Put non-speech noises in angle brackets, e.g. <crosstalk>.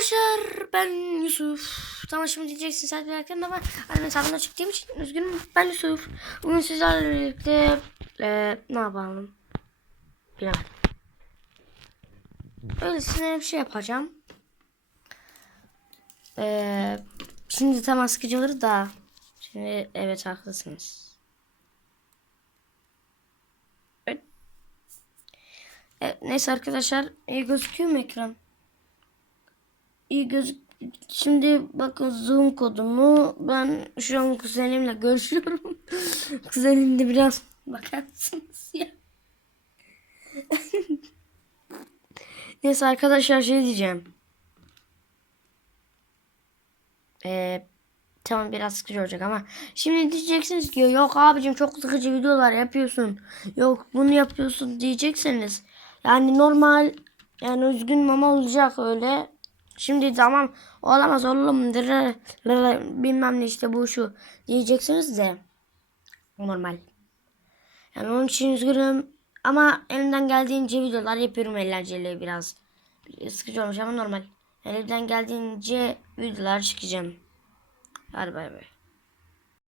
arkadaşlar ben Yusuf. Tamam şimdi diyeceksin sen bir erken ama annem hesabına çıktığım için üzgünüm ben Yusuf. Bugün sizlerle birlikte eee, ne yapalım? Bilemedim. Öylesine bir şey yapacağım. Eee, şimdi tam sıkıcıları da. Şimdi evet haklısınız. Evet. Evet, neyse arkadaşlar iyi gözüküyor mu ekran? İyi gözük. Şimdi bakın zoom kodumu ben şu an kuzenimle görüşüyorum. <laughs> Kuzenim de biraz bakar mısınız ya? <laughs> Neyse arkadaşlar şey diyeceğim. Ee, tamam biraz sıkıcı olacak ama şimdi diyeceksiniz ki yok abicim çok sıkıcı videolar yapıyorsun. Yok bunu yapıyorsun diyeceksiniz. Yani normal yani üzgün mama olacak öyle. Şimdi tamam olamaz oğlum dırı, dırı, bilmem ne işte bu şu diyeceksiniz de normal. Yani onun için üzgünüm ama elimden geldiğince videolar yapıyorum eğlenceli biraz. Sıkıcı olmuş ama normal. Elimden geldiğince videolar çıkacağım. Hadi bay bay.